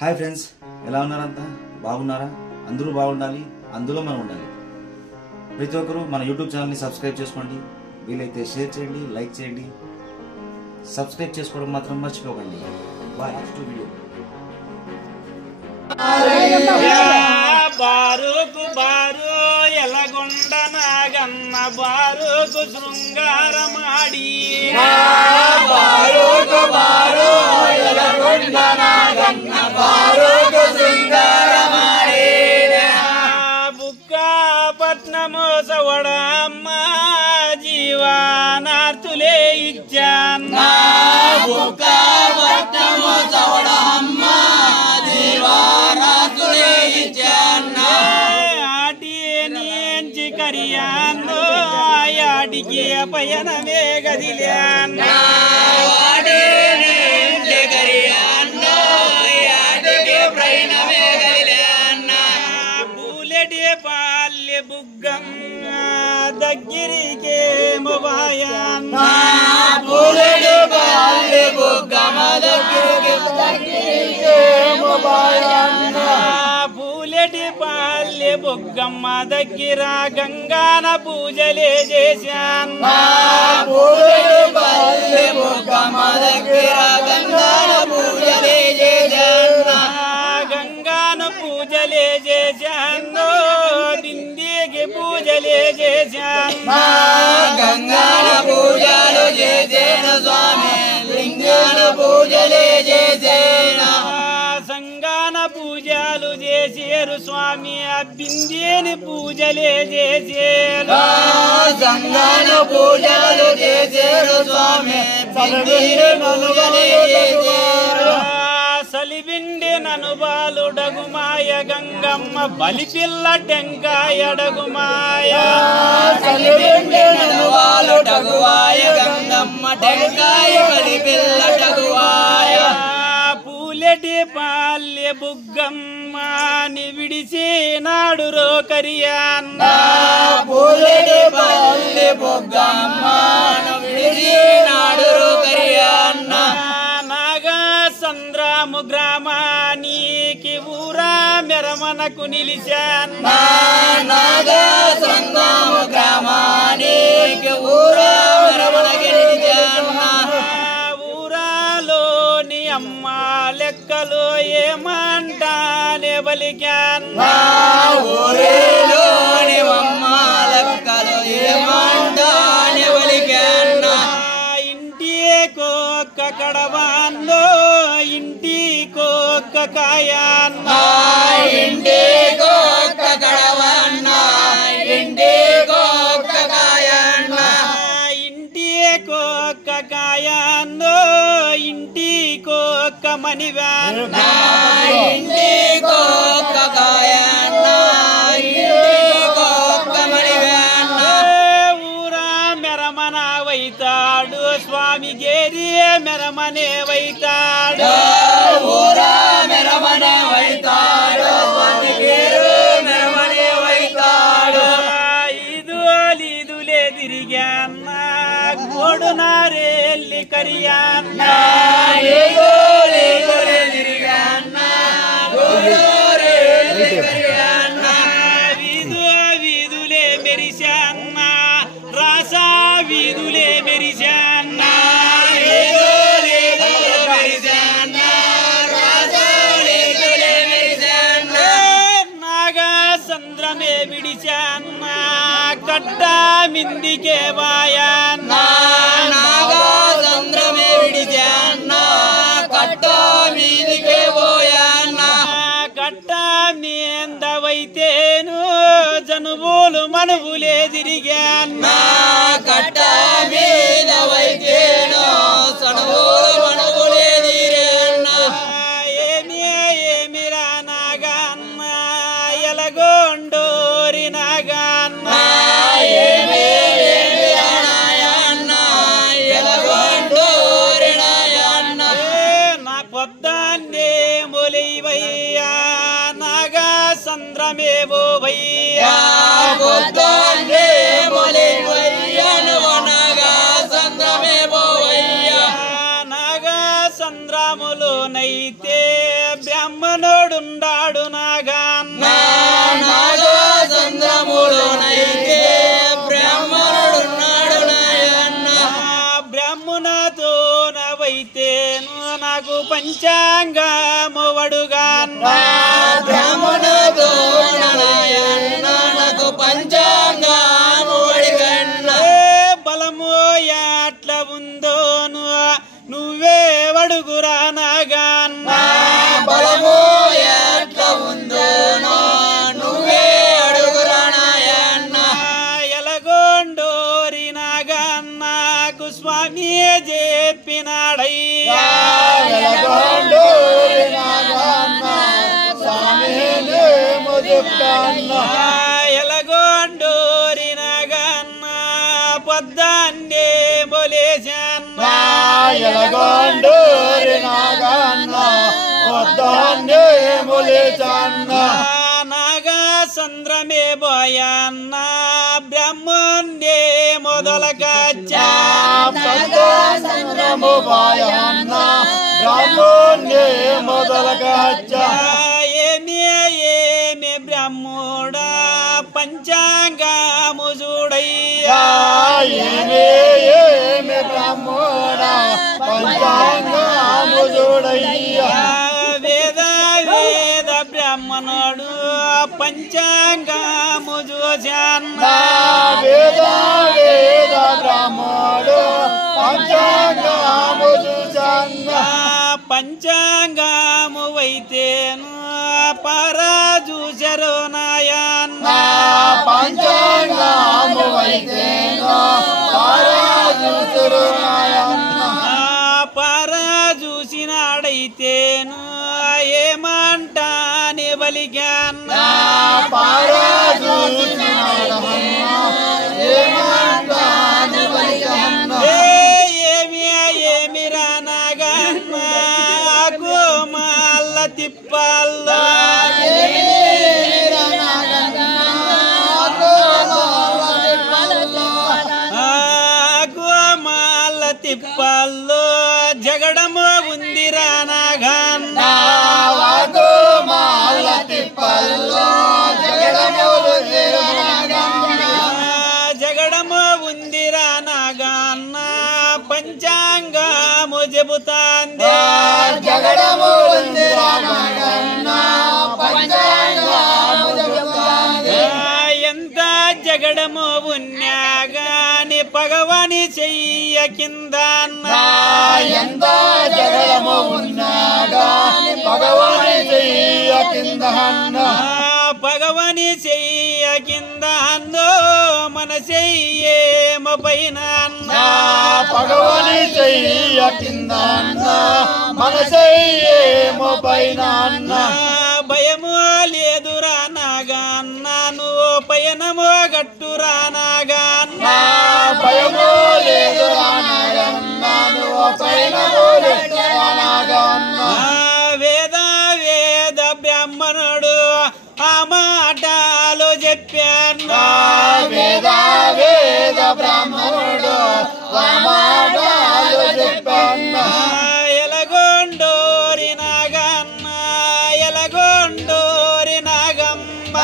Hi friends, ఎలా ఉన్నారంతా? బాగున్నారా? అందరూ బాగుండాలి, అందులో మనం ఉండాలి. ప్రతి ఒక్కరూ మన యూట్యూబ్ ఛానల్ని సబ్స్క్రైబ్ చేసుకోండి. వీలైతే షేర్ చేయండి, లైక్ చేయండి. సబ్స్క్రైబ్ చేసుకోవడం మాత్రం మర్చిపోకండి. బాయ్. Next video. బారుకు బారు ఎలగొండ నాగన్న బారుకు శృంగారమాడి బారుకు బారు ఎలగొండ నాగన్న బారుకు శృంగారమాడి బుక్కాపట్నము సవడమ్మ జీవానార్తులే ఇచ్చాన్న బుక్కాపట్నము సవడమ్మ జీవానార్తులే ఇచ్చాన్న ఆటి నుంచి కరియాన్నో ఆయాటికి పయనమే గదిలాన్న వాడి నుంచి కరియాన్నో ఆయాటికి పయనమే గదిలాన్న పూలటి పాల్య బుగ్గమ్మ దగ్గరికి మొబాయన్న పూలటి పాల్య బుగ్గమ్మ దగ్గరికి మొబాయన్న పూలటి పాల్య బుగ్గమ్మ దగ్గర గంగాన పూజలే చేశాన్న పూలటి పాల్య బుగ్గమ్మ దగ్గర గంగాన పూజలే చేశాన్న గంగాన పూజలే చేశాను బిందికి పూజలే చేశాన్న గంగాన పూజలు చేసేను స్వామి లింగాన పూజలే చేసేను సంగాన పూజలు చేసేరు స్వామి బిందేని పూజలే చేసేరు సంగాన పూజలు చేసేరు స్వామి పూజలే చేసేరు సలిబిండి నను బాలుడగుమాయ గంగమ్మ బలిపిల్ల టెంకాయడగుమాయ సలిబిండి నను బాలుడగువాయ గంగమ్మ టెంకాయ బలిపిల్ల టగువాయ పూలటి పాల్య బుగ్గమ్మ విడిసి నాడు రోకరియాన్న పూలటి పల్లి బొగ్గమ్మ విడిసి నాడు కరియాన్న నాగా సంద్రాము గ్రామానికి ఊరా మెరమనకు నిలిచాన్న నాగా సంగము గ్రామానికి ఊరా మెరవనకి నిలిచాన్న ఊరాలోని అమ్మ లెక్కలు ఏమంటానే బలికాన్న ఊరిలోని అమ్మ లెక్కలు ఏమంటానే ఒలికాన్న ఇంటికొక్క కడవాన్లో ఇంటికొక్క కాయాన్న ఇంటికొక్క గడవన్న ఇంటికొక్క కాయన్న ఇంటికొక్క కాయాన్నో ఇంటికొక్క మణివాన్న ఇంటికొక్క కాయన్న ఇంటికొక్క మణివన్న ఊరా మెరమన వైతాడు స్వామి గేరి మెరమనే వైతాడు ఊరా మెరమన వైతాడు స్వామి పేరు మెరమనే వైతాడు ఈదులే తిరిగాన్న గోడునారెల్లి కరియాన్న తిరిగాన్న గోడోరేలి కరిగాన్న వీధులే మెరిశాన్న రాసా వీధులే మెరిశాన్న నాగా సంద్రమే విడిచాన్న కట్ట మిందికే వాయాన్న నాగా చంద్రమే విడిచాన్న కట్ట మీదికే పోయాన్న కట్ట మీందవైతేను జనుబులు మనుబులే తిరిగాన్న కట్ట మీద వైతేనో సణువులు మణువులే తీరేన్న ఏమిరా నాగన్న ఎలగొండోరి నాగన్న నా పొద్దాన్నే మొలివయ్యా నాగా సంద్రమేవో భయ్యా నాగా సంద్రములోనైతే బ్రహ్మ బ్రహ్మనోడుండాడు నాగన్న నాగా చంద్రములోనైతే బ్రాహ్మణుడున్నాడు నాయన్న బ్రహ్మణతో నవైతేను నాకు పంచాంగము వడుగాన్న బ్రాహ్మణుడు నాయన్న నాకు పంచాంగము వడిగన్న బలము ఎట్ల ఉందోను నువ్వే వడుగురా నాగన్న బలము ఎట్లా ఉందోనో నువ్వే అడుగురా నాయన్న ఎలగొండోరి నాగన్నకు స్వామి చెప్పినాడయ్యా ఎలగొండోరి నాగన్న పొద్దాన్నే బొలేసన్న నాగా సంద్రమే బోయన్న బ్రహ్మణ్యే మొదలకచ్చా ఏమి బ్రహ్ముడా పంచాంగము చూడయ్యా వేద వేద బ్రహ్మణుడు పంచాంగము చూశాన్న పంచాంగము వైతేను పరా చూసరు నాయన్న పరా చూసినాడైతేను ఏమంటాని బలిగాన్న ఏమి రానగన్న గోమాల తిప్పల్లో గోమాల తిప్పల్లో జగడము ఉంది రానగన్న జగడము ఉంది రానగన్న పంచాంగము చెబుతాంది ఎంత జగడము ఉన్నాగాని పగవని చెయ్య కింద పగవని చెయ్య కింద అన్నో మన చెయ్యేమో పైన భగవని చెయ్య కింద మనసయ్యేమో పైన భయము లేదురా నాగన్న నువ్వు పయనమో గట్టురా నాగన్న భయమో లేదు నాగన్నాను పైనమో నాగన్న వేద వేద బ్రాహ్మణుడు ఆ మాటలు చెప్పాను వేద వేద బ్రాహ్మణుడు మాటలు చెప్పాను ఎలగొండోరి నాగన్న ఎలగొండోరి నాగమ్మ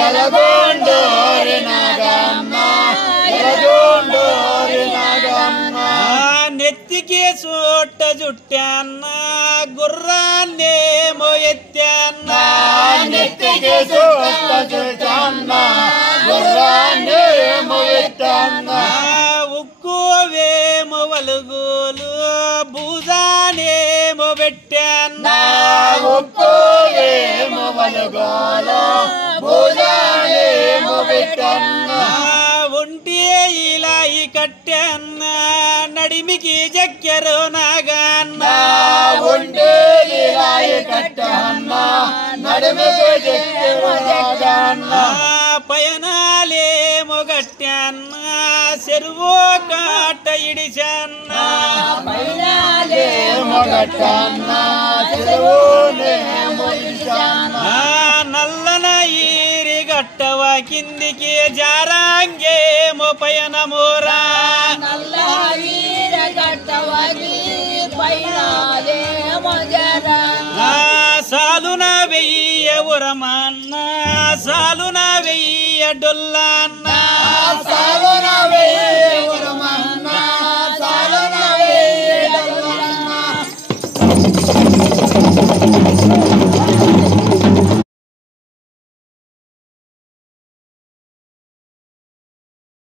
ఎలగొండోరి నాగమ్మ ఎలగొండోరి నాగమ్మ నెత్తికి సోట జుట్టాన్న గుర్రాన్నేమో ఎత్తాన్న నెత్తికి సోట జుట్టాన్న గుర్రాన్నేమో ఎత్తాన్న ఉక్కువేమో వలుగులు భూజానేమో పెట్టాన్న ఉక్కువేమో వలుగులు భూజానేమో పెట్టాన్న ఒంటి ఇలా ఈ కట్టాన్న నడిమికి జక్కెరు నాగన్న ఒంటి ఇలా ఈ కట్టాన్న నడిమికి జక్కెరు నాగన్న పయనాలేమో గట్టాన్న చెరువు కాట ఇడిచాన్న నల్లన ఈరి గట్టవ కిందికి జారాంగేమో పయనమోరా ఊరమన్న సాలున వెయ్య డొల్లన్న సాలున వెయ్య